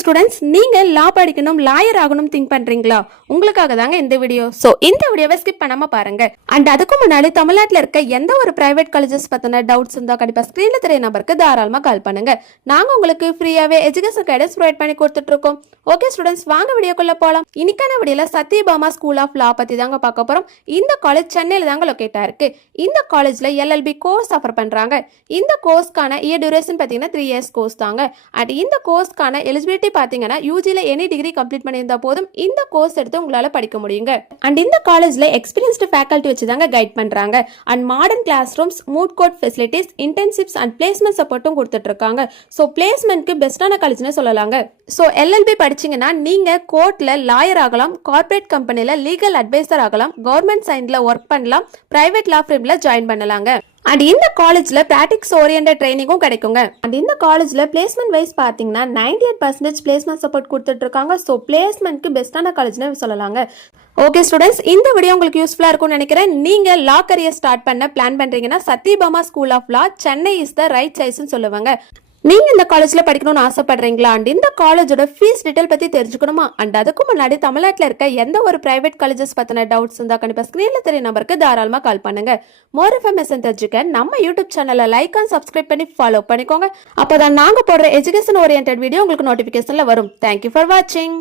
Students, நீங்க லா படிக்கணும், lawyer ஆகணும் திங்க் பண்றீங்களா? உங்களுக்காக தாங்க இந்த வீடியோ. சோ இந்த வீடியோவை ஸ்கிப் பண்ணாம பாருங்க. அண்ட் அதுக்கு முன்னாடி தமிழ்நாட்டில் இருக்க எந்த ஒரு பிரைவேட் காலேஜஸ் பத்தின டவுட்ஸ் இருந்தா கண்டிப்பா ஸ்கிரீன்ல தெரிய நம்பருக்கு தாராளமா கால் பண்ணுங்க. நாங்க உங்களுக்கு ஃப்ரீயாவே எஜுகேஷன் கைடன்ஸ் ப்ரொவைட் பண்ணி கொடுத்துட்டு இருக்கோம். ஓகே ஸ்டூடெண்ட்ஸ், வாங்க வீடியோக்குள்ள போலாம். இன்னைக்கான வீடியோல சத்யபாமா ஸ்கூல் ஆஃப் லா பத்தி தாங்க பார்க்க போறோம். இந்த காலேஜ் சென்னையில தாங்க லொகேட் ஆயிருக்கு. இந்த காலேஜ்ல LLB கோர்ஸ் ஆஃபர் பண்றாங்க. இந்த கோர்ஸ்க்கான இயர் டியூரேஷன் பாத்தீங்கன்னா 3 இயர்ஸ் கோர்ஸ் தாங்க. அண்ட் இந்த கோர்ஸ்க்கான எலிஜிபிலிட்டி பாத்தீங்கன்னா யூஜில எனி டிகிரி கம்ப்ளீட் பண்ணியிருந்தா போதும் இந்த கோர்ஸ் எடுத்து உங்களால படிக்க முடியுங்க. அண்ட் இந்த காலேஜ்ல எக்ஸ்பீரியன்ஸ்டு ஃபேக்கல்டி வச்சு தாங்க கைட் பண்றாங்க. And modern classrooms, moot court facilities, internships and placement சப்போர்ட்டும் கொடுத்துட்டு இருக்காங்க. ஸோ பிளேஸ்மெண்ட்க்கு பெஸ்டான காலேஜ்னு சொல்லலாங்க. ஸோ LLB படிச்சீங்கன்னா நீங்க கோர்ட்ல லாயர் ஆகலாம், கார்பரேட் கம்பெனில லீகல் அட்வைசர் ஆகலாம், கவர்மெண்ட் சைட்ல ஒர்க் பண்ணலாம், பிரைவேட் லா ஃபிர்ம்ல ஜாயின் பண்ணலாங்க. அண்ட் இந்த காலேஜ்ல பிராக்டிக்ஸ் ஓரியன்டட் ட்ரைனிங்கும் கிடைக்குங்க. அண்ட் இந்த காலேஜ்ல பிளேஸ்மெண்ட் வைஸ் பாத்தீங்கன்னா 98% பிளேஸ்மெண்ட் சப்போர்ட் கொடுத்துட்டு இருக்காங்க. ஸோ பிளேஸ்மெண்ட்க்கு பெஸ்டான காலேஜ்னு சொல்லலாங்க. ஓகே ஸ்டூடெண்ட்ஸ், இந்த வீடியோ உங்களுக்கு யூஸ்ஃபுல்லா இருக்கும்னு நினைக்கிறேன். நீங்க லா கரியர் ஸ்டார்ட் பண்ண பிளான் பண்றீங்கன்னா Sathyabama school of law Chennai is the right சாய்ஸ்னு சொல்லுவாங்க. நீங்க இந்த காலேஜ்ல படிக்கணும்னு ஆசைப்படுறீங்களா? அண்ட் இந்த காலேஜோட ஃபீஸ் டீடைல் பத்தி தெரிஞ்சுக்கணுமா? அண்ட் அதுக்கு முன்னாடி தமிழ்நாட்டில் இருக்க எந்த ஒரு பிரைவேட் காலேஜஸ் பத்தின டவுட்ஸ் இருந்தா கண்டிப்பா ஸ்கிரீன்ல தெரிய நம்பருக்கு தாராளமா கால் பண்ணுங்க. மோர் இன்ஃபர்மேஷன் தெரிஞ்சுக்க நம்ம யூடியூப் சேனலை லைக் அண்ட் சப்ஸ்கிரைப் பண்ணி ஃபாலோ பண்ணிக்கோங்க. அப்பதான் நாங்க போடுற எஜுகேஷன் ஓரியன்டட் வீடியோ உங்களுக்கு நோட்டிபிகேஷன்ல வரும். தேங்க்யூ ஃபார் வாட்சிங்.